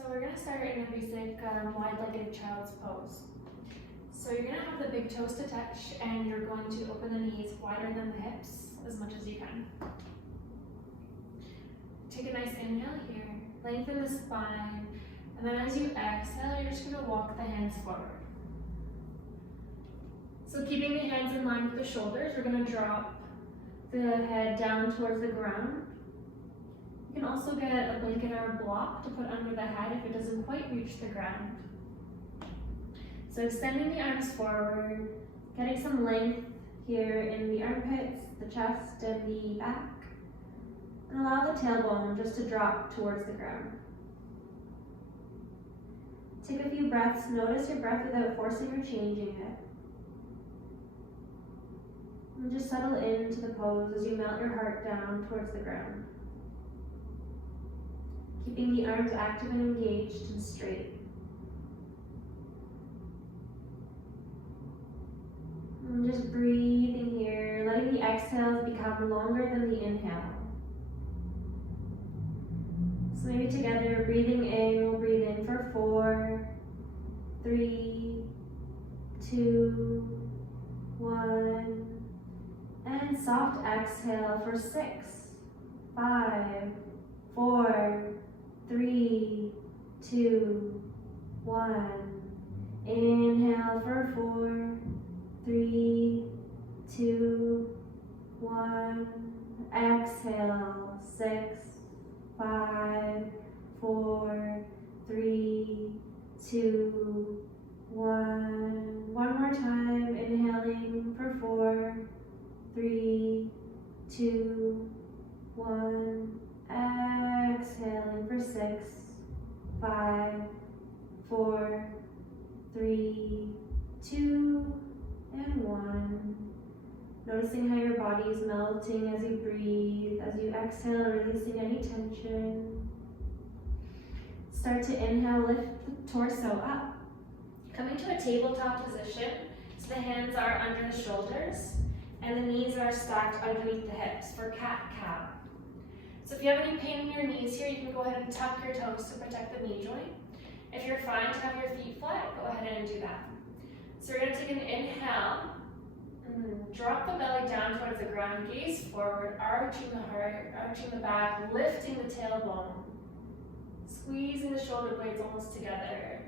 So we're going to start in a basic wide-legged child's pose. So you're going to have the big toes to touch, and you're going to open the knees wider than the hips as much as you can. Take a nice inhale here, lengthen the spine, and then as you exhale, you're just going to walk the hands forward. So keeping the hands in line with the shoulders, we're going to drop the head down towards the ground. You can also get a blanket or a block to put under the head if it doesn't quite reach the ground. So extending the arms forward, getting some length here in the armpits, the chest, and the back. And allow the tailbone just to drop towards the ground. Take a few breaths, notice your breath without forcing or changing it. And just settle into the pose as you melt your heart down towards the ground. Keeping the arms active and engaged and straight. And just breathing here, letting the exhales become longer than the inhale. So maybe together, breathing in, we'll breathe in for 4, 3, 2, 1. And soft exhale for 6, 5, 4, 3, 2, 1. Inhale for 4, 3, 2, 1. Exhale, 6, 5, 4, 3, 2, 1. One more time, inhaling for 4, 3, 2, 1. Exhaling for 6, 5, 4, 3, 2, and 1. Noticing how your body is melting as you breathe, as you exhale, releasing any tension. Start to inhale, lift the torso up. Coming to a tabletop position, so the hands are under the shoulders, and the knees are stacked underneath the hips for cat-cow. So if you have any pain in your knees here, you can go ahead and tuck your toes to protect the knee joint. If you're fine to have your feet flat, go ahead and do that. So we're going to take an inhale, drop the belly down towards the ground, gaze forward, arching the heart, arching the back, lifting the tailbone, squeezing the shoulder blades almost together.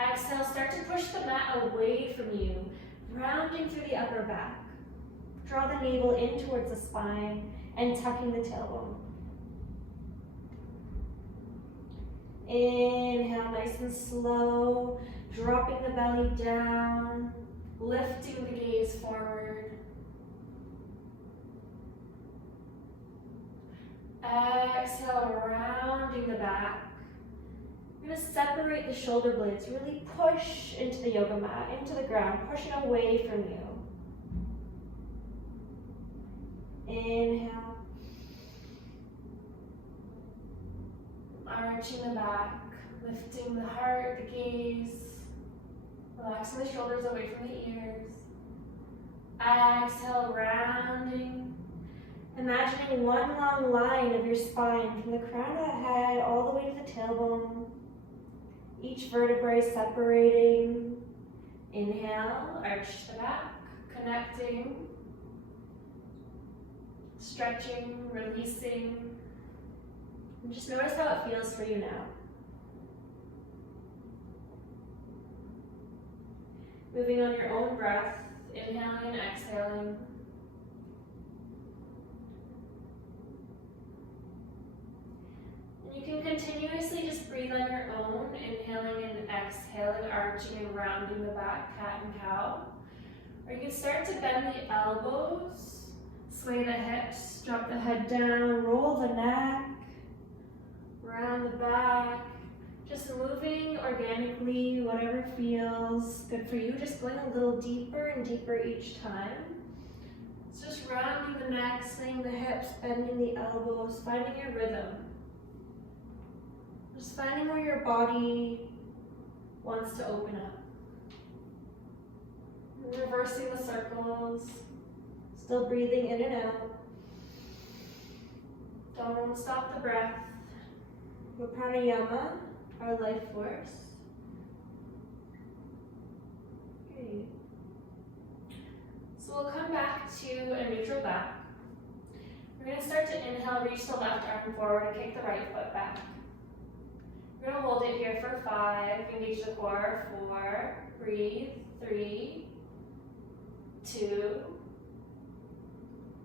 Exhale, start to push the mat away from you, rounding through the upper back. Draw the navel in towards the spine and tucking the tailbone. Inhale, nice and slow, dropping the belly down, lifting the gaze forward. Exhale, rounding the back. You're going to separate the shoulder blades, really push into the yoga mat, into the ground, pushing away from you. Inhale. Arching the back, lifting the heart, the gaze, relaxing the shoulders away from the ears. Exhale, rounding. Imagining one long line of your spine from the crown of the head all the way to the tailbone. Each vertebrae separating. Inhale, arch the back, connecting, stretching, releasing. And just notice how it feels for you now. Moving on your own breath, inhaling and exhaling. And you can continuously just breathe on your own, inhaling and exhaling, arching and rounding the back, cat and cow. Or you can start to bend the elbows, sway the hips, drop the head down, roll the neck, round the back, just moving organically, whatever feels good for you, just going a little deeper and deeper each time. So just rounding the neck, swaying the hips, bending the elbows, finding your rhythm. Just finding where your body wants to open up. Reversing the circles, still breathing in and out. Don't stop the breath. The pranayama our life force. Okay. So we'll come back to a neutral back. We're going to start to inhale, reach the left arm forward and kick the right foot back. We're going to hold it here for 5, engage the core, 4, breathe, 3, 2,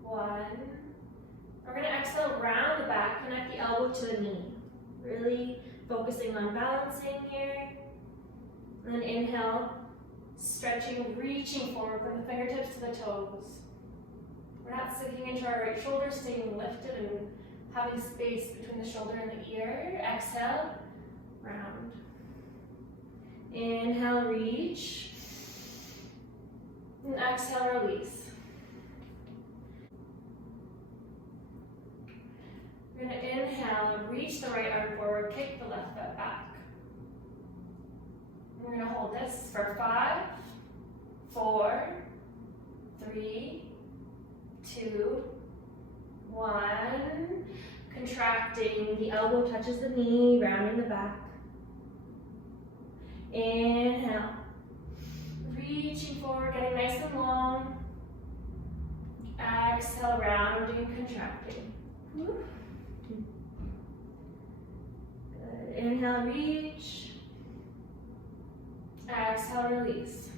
1. We're going to exhale, round the back, connect the elbow to the knee. Really focusing on balancing here. And then inhale, stretching, reaching forward from the fingertips to the toes. We're not sinking into our right shoulder, staying lifted and having space between the shoulder and the ear. Exhale, round. Inhale, reach. And exhale, release. We're going to inhale, reach the right arm forward, kick the left foot back. We're going to hold this for 5, 4, 3, 2, 1. Contracting, the elbow touches the knee, rounding the back. Inhale, reaching forward, getting nice and long. Exhale, rounding, contracting. Good. Inhale, reach. Exhale, release.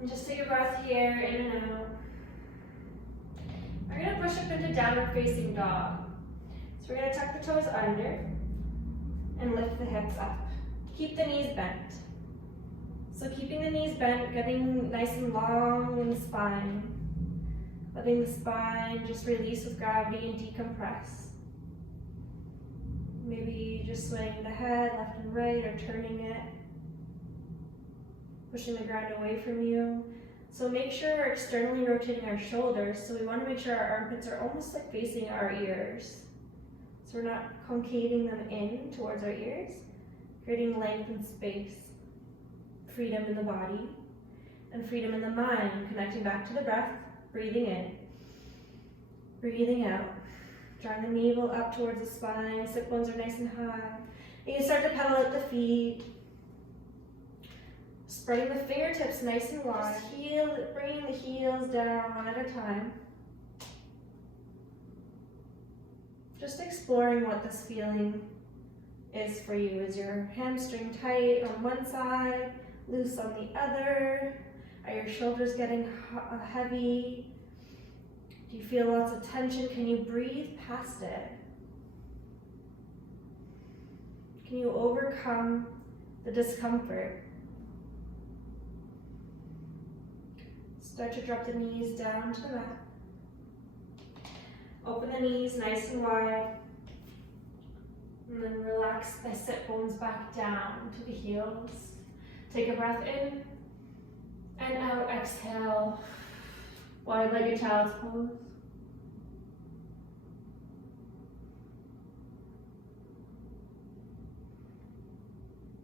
And just take a breath here, in and out. We're going to push up into downward facing dog. So we're going to tuck the toes under and lift the hips up. Keep the knees bent. So keeping the knees bent, getting nice and long in the spine. Letting the spine just release with gravity and decompress. Maybe just swaying the head left and right or turning it. Pushing the ground away from you. So make sure we're externally rotating our shoulders. So we want to make sure our armpits are almost like facing our ears. So we're not concaveing them in towards our ears, creating length and space, freedom in the body, and freedom in the mind, connecting back to the breath, breathing in, breathing out, drawing the navel up towards the spine, sit bones are nice and high. You can start to pedal at the feet, spreading the fingertips nice and wide, bringing the heels down one at a time. Just exploring what this feeling is for you. Is your hamstring tight on one side, loose on the other? Are your shoulders getting heavy? Do you feel lots of tension? Can you breathe past it? Can you overcome the discomfort? Start to drop the knees down to the mat. Open the knees nice and wide. And then relax the sit bones back down to the heels. Take a breath in and out. Exhale. Wide-legged child's pose.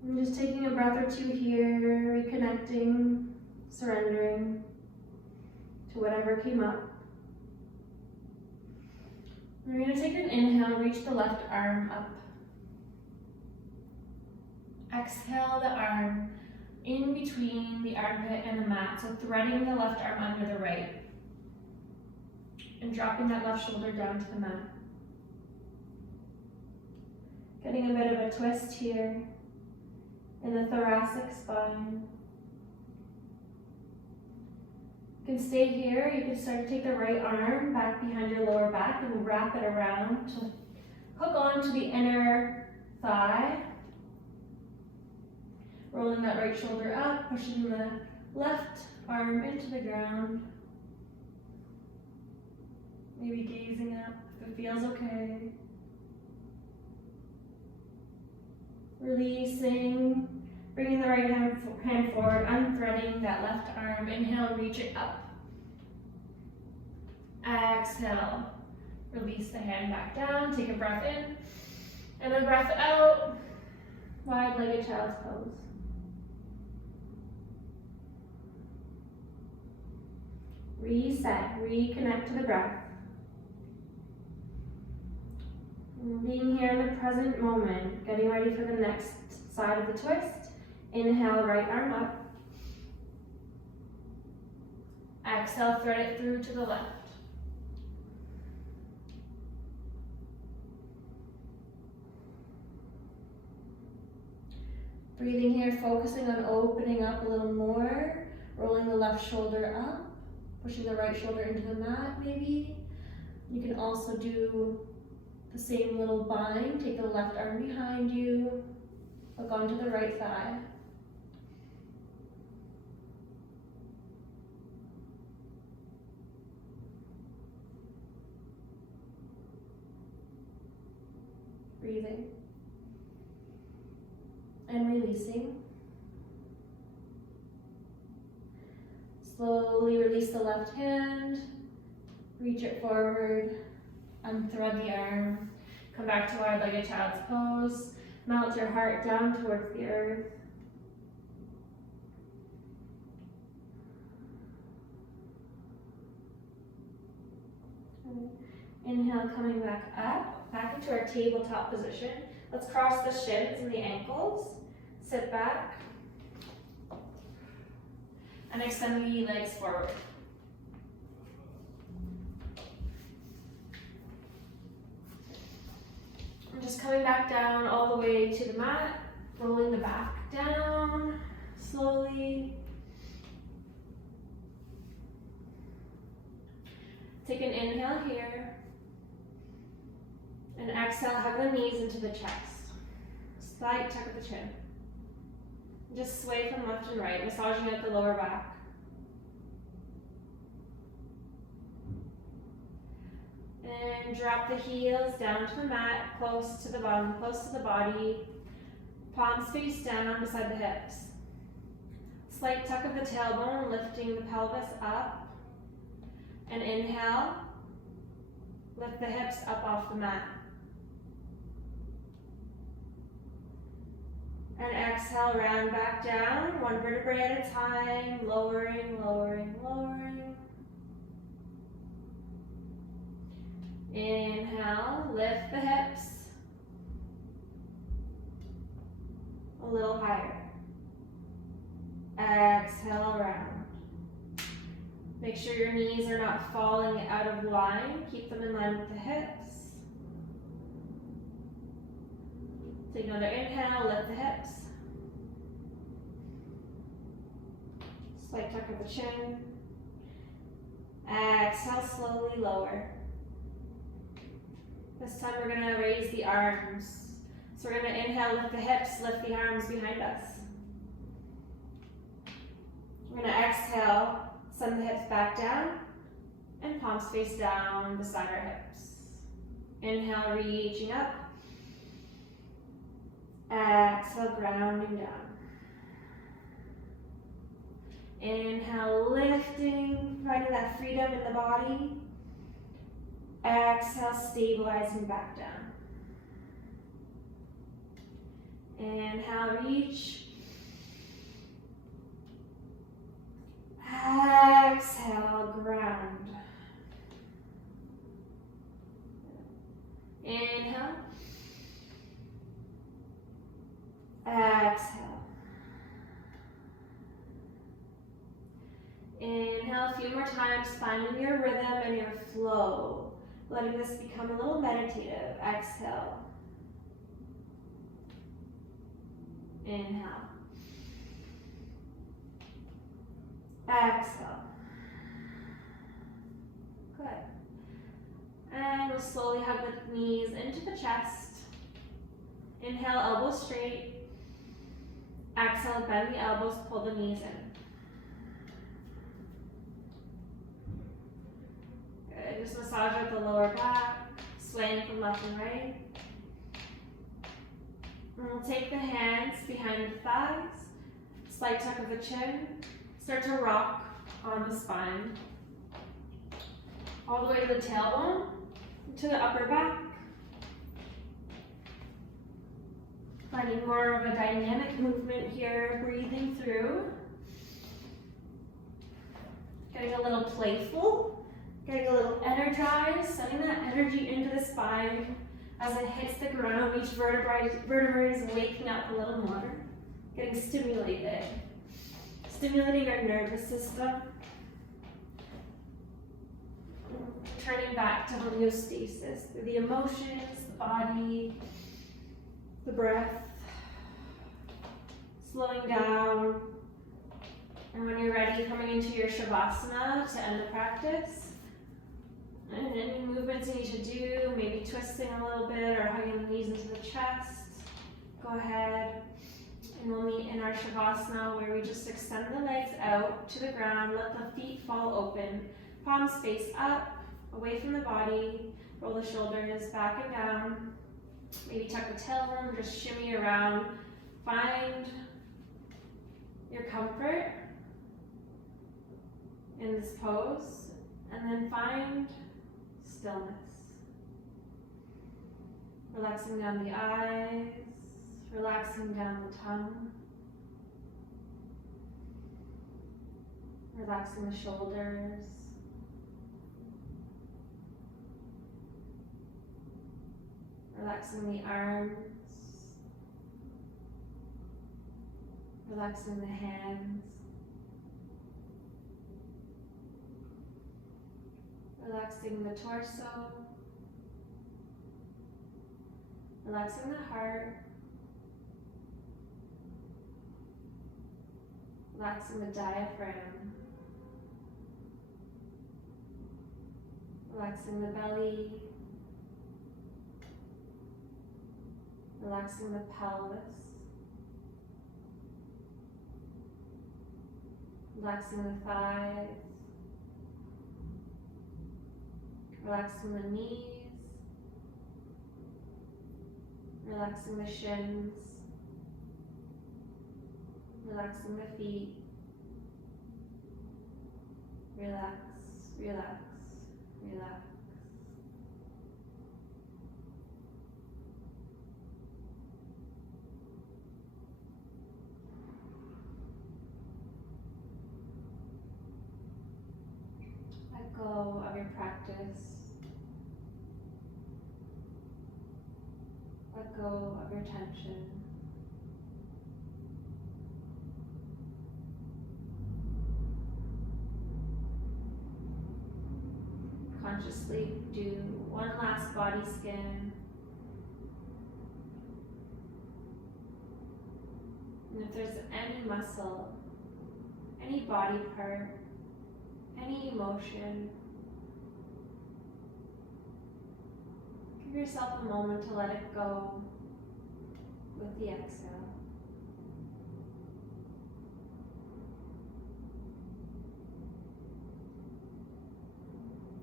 And just taking a breath or two here, reconnecting, surrendering to whatever came up. We're going to take an inhale, reach the left arm up. Exhale the arm in between the armpit and the mat, so threading the left arm under the right. And dropping that left shoulder down to the mat. Getting a bit of a twist here in the thoracic spine. You can stay here. You can start to take the right arm back behind your lower back and wrap it around to hook on to the inner thigh. Rolling that right shoulder up, pushing the left arm into the ground. Maybe gazing up if it feels okay. Releasing, bringing the right hand forward, unthreading that left arm. Inhale, reach it up. Exhale, release the hand back down. Take a breath in and a breath out. Wide-legged child's pose. Reset, reconnect to the breath. Being here in the present moment, getting ready for the next side of the twist. Inhale, right arm up. Exhale, thread it through to the left. Breathing here, focusing on opening up a little more, rolling the left shoulder up, pushing the right shoulder into the mat maybe. You can also do the same little bind, take the left arm behind you, look onto the right thigh. Breathing. And releasing. Slowly release the left hand, reach it forward, unthread the arm, come back to wide-legged child's pose, melt your heart down towards the earth. Inhale, coming back up, back into our tabletop position. Let's cross the shins and the ankles. Sit back. And extend the legs forward. I'm just coming back down all the way to the mat, rolling the back down slowly. Take an inhale here. And exhale, hug the knees into the chest. Slight tuck of the chin. Just sway from left and right, massaging out the lower back. And drop the heels down to the mat, close to the bottom, close to the body. Palms face down beside the hips. Slight tuck of the tailbone, lifting the pelvis up. And inhale, lift the hips up off the mat. And exhale, round back down, one vertebrae at a time, lowering, lowering, lowering. Inhale, lift the hips a little higher. Exhale, round. Make sure your knees are not falling out of line. Keep them in line with the hips. Take another inhale, lift the hips. Slight tuck of the chin. Exhale, slowly lower. This time we're going to raise the arms. So we're going to inhale, lift the hips, lift the arms behind us. We're going to exhale, send the hips back down, and palms face down beside our hips. Inhale, reaching up. Exhale, grounding down. Inhale, lifting, finding that freedom in the body. Exhale, stabilizing back down. Inhale, reach. Exhale, ground. Inhale. Exhale. Inhale a few more times, finding your rhythm and your flow. Letting this become a little meditative. Exhale. Inhale. Exhale. Good. And we'll slowly hug the knees into the chest. Inhale, elbows straight. Exhale, bend the elbows, pull the knees in. Good. Just massage out the lower back, swaying from left and right. And we'll take the hands behind the thighs, slight tuck of the chin. Start to rock on the spine. All the way to the tailbone, to the upper back. Finding more of a dynamic movement here, breathing through. Getting a little playful, getting a little energized, sending that energy into the spine As it hits the ground, each vertebrae is waking up a little more, getting stimulated, stimulating our nervous system, turning back to homeostasis through the emotions, the body, the breath, slowing down. And when you're ready, coming into your Shavasana to end the practice. And any movements you need to do, maybe twisting a little bit or hugging the knees into the chest, go ahead. And we'll meet in our Shavasana where we just extend the legs out to the ground, let the feet fall open, palms face up, away from the body, roll the shoulders back and down, maybe tuck the tailbone, just shimmy around, find your comfort in this pose, and then find stillness. Relaxing down the eyes, relaxing down the tongue, relaxing the shoulders, relaxing the arms, relaxing the hands, relaxing the torso, relaxing the heart, relaxing the diaphragm, relaxing the belly, relaxing the pelvis, relaxing the thighs, relaxing the knees, relaxing the shins, relaxing the feet, relax, relax, relax. Let go of your practice. Let go of your tension. Consciously do one last body scan. And if there's any muscle, any body part, any emotion, give yourself a moment to let it go with the exhale.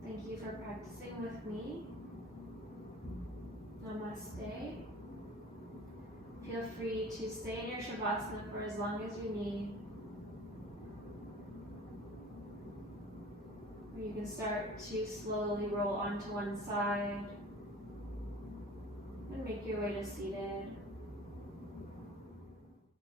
Thank you for practicing with me. Namaste. Feel free to stay in your Shavasana for as long as you need. Or you can start to slowly roll onto one side and make your way to seated.